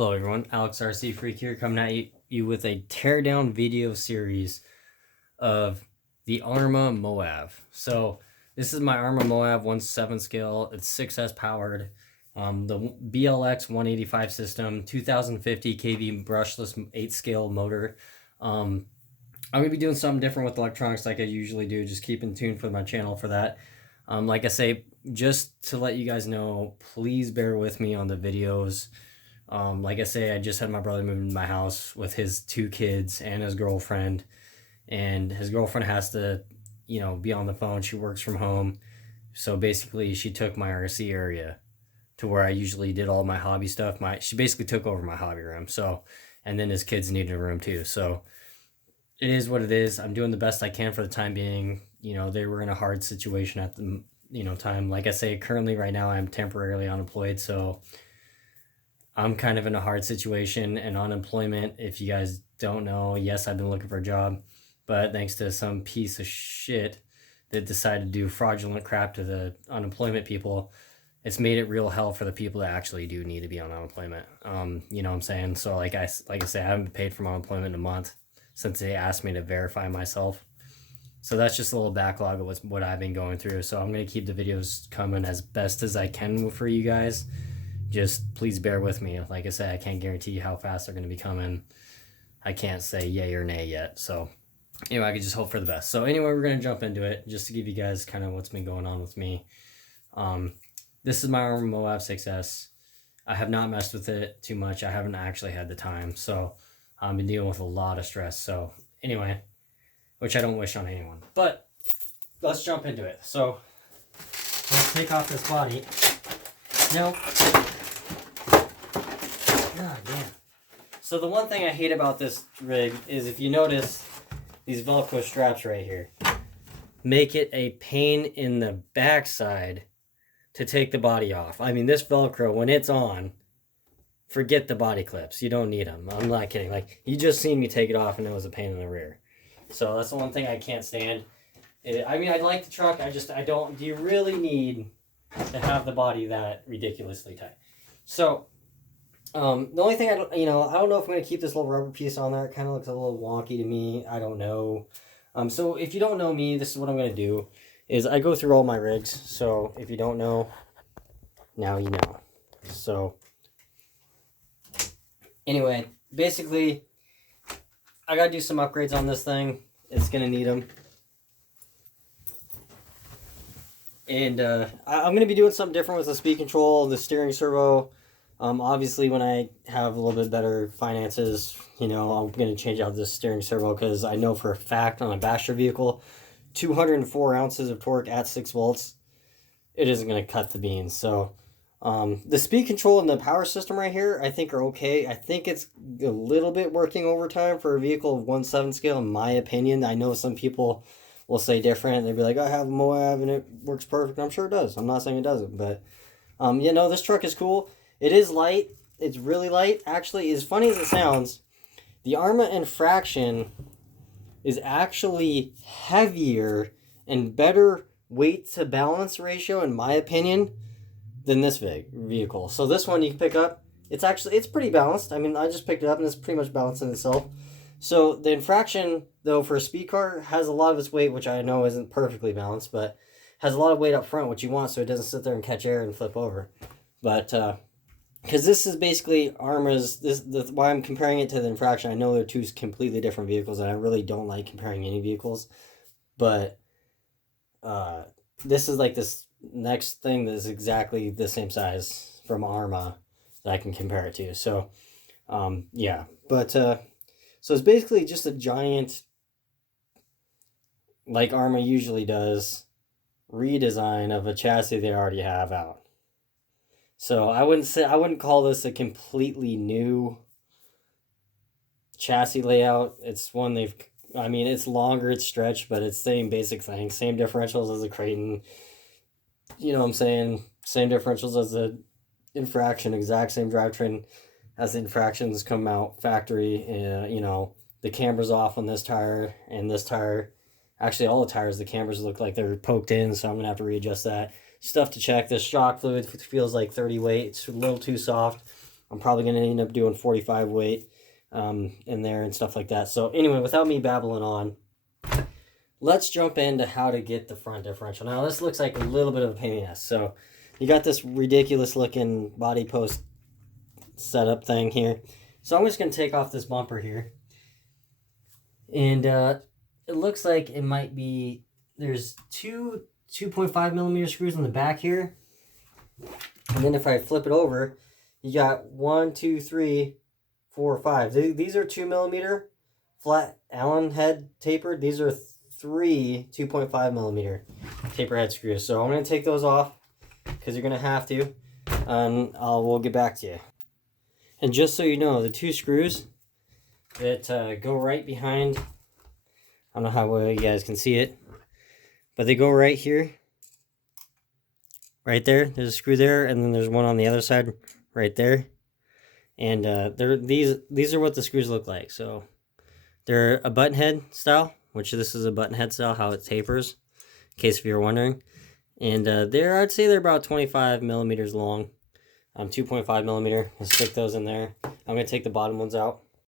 Hello everyone, Alex RC Freak here, coming at you with a teardown video series of the Arrma Mojave. So this is my Arrma Mojave 1/7 scale. It's 6S powered. The BLX 185 system, 2050 kV brushless 8 scale motor. I'm going to be doing something different with electronics like I usually do. Just keep in tune for my channel for that. Like I say, just to let you guys know, please bear with me on the videos. Like I say, I just had my brother move into my house with his 2 kids and his girlfriend, and his girlfriend has to, be on the phone. She works from home. So basically she took my RC area to where I usually did all my hobby stuff. She basically took over my hobby room. So, and then his kids needed a room too. So it is what it is. I'm doing the best I can for the time being. They were in a hard situation at the, time. Like I say, currently right now I'm temporarily unemployed. So I'm kind of in a hard situation, and unemployment, if you guys don't know, yes, I've been looking for a job, but thanks to some piece of shit that decided to do fraudulent crap to the unemployment people, it's made it real hell for the people that actually do need to be on unemployment. You know what I'm saying? So like I say, I haven't been paid for my unemployment in a month since they asked me to verify myself. So that's just a little backlog of what I've been going through. So I'm going to keep the videos coming as best as I can for you guys. Just please bear with me. Like I said, I can't guarantee how fast they're going to be coming. I can't say yay or nay yet. So anyway, I can just hope for the best. So anyway, we're going to jump into it just to give you guys kind of what's been going on with me. This is my Arrma Mojave 6S. I have not messed with it too much. I haven't actually had the time. So I've been dealing with a lot of stress. So anyway, which I don't wish on anyone. But let's jump into it. So let's take off this body. Now, God damn. So the one thing I hate about this rig is, if you notice, these Velcro straps right here make it a pain in the backside to take the body off. I mean, this Velcro, when it's on, forget the body clips. You don't need them. I'm not kidding. Like, you just seen me take it off and it was a pain in the rear. So that's the one thing I can't stand. I mean, I like the truck. I don't. Do you really need to have the body that ridiculously tight? So the only thing I don't know if I'm going to keep this little rubber piece on there. It kind of looks a little wonky to me. I don't know. So if you don't know me, this is what I'm going to do, is I go through all my rigs. So if you don't know, now you know. So anyway, basically, I got to do some upgrades on this thing. It's going to need them. And I'm going to be doing something different with the speed control, the steering servo. Obviously, when I have a little bit better finances, I'm going to change out this steering servo, because I know for a fact on a Basher vehicle, 204 ounces of torque at 6 volts, it isn't going to cut the beans. So the speed control and the power system right here, I think are okay. I think it's a little bit working overtime for a vehicle of 1/7 scale, in my opinion. I know some people will say different. They'll be like, I have a Moab and it works perfect. I'm sure it does. I'm not saying it doesn't, but this truck is cool. It is light. It's really light. Actually, as funny as it sounds, the Arrma Infraction is actually heavier and better weight to balance ratio, in my opinion, than this vehicle. So this one you can pick up. It's pretty balanced. I mean, I just picked it up and it's pretty much balanced in itself. So the Infraction, though, for a speed car, has a lot of its weight, which I know isn't perfectly balanced, but has a lot of weight up front, which you want, so it doesn't sit there and catch air and flip over. But because this is basically Arrma's, why I'm comparing it to the Infraction. I know they're two completely different vehicles, and I really don't like comparing any vehicles. But this is like this next thing that is exactly the same size from Arrma that I can compare it to. So, yeah. But, so it's basically just a giant, like Arrma usually does, redesign of a chassis they already have out. So I wouldn't call this a completely new chassis layout. It's one it's longer, it's stretched, but it's same basic thing. Same differentials as the Creighton. You know what I'm saying? Same differentials as the Infraction, exact same drivetrain as the Infractions come out factory. The camber's off on this tire and this tire. Actually, all the tires, the cambers look like they're poked in, so I'm going to have to readjust that. Stuff to check. This shock fluid feels like 30 weight. It's a little too soft. I'm probably going to end up doing 45 weight in there and stuff like that. So anyway, without me babbling on, let's jump into how to get the front differential. Now this looks like a little bit of a pain in the ass. So you got this ridiculous looking body post setup thing here. So I'm just going to take off this bumper here. And it looks like it might be, there's two 2.5 millimeter screws in the back here. And then if I flip it over, you got 1, 2, 3, 4, 5. These are 2 millimeter flat Allen head tapered. These are 3 2.5 millimeter taper head screws. So I'm going to take those off because you're going to have to. And we'll get back to you. And just so you know, the 2 screws that go right behind, I don't know how well you guys can see it, but they go right here. Right there, there's a screw there, and then there's one on the other side right there. And these are what the screws look like. So they're a button head style, which this is a button head style, how it tapers, in case if you're wondering. And I'd say they're about 25 millimeters long, 2.5 millimeter. Let's stick those in there. I'm gonna take the bottom ones out.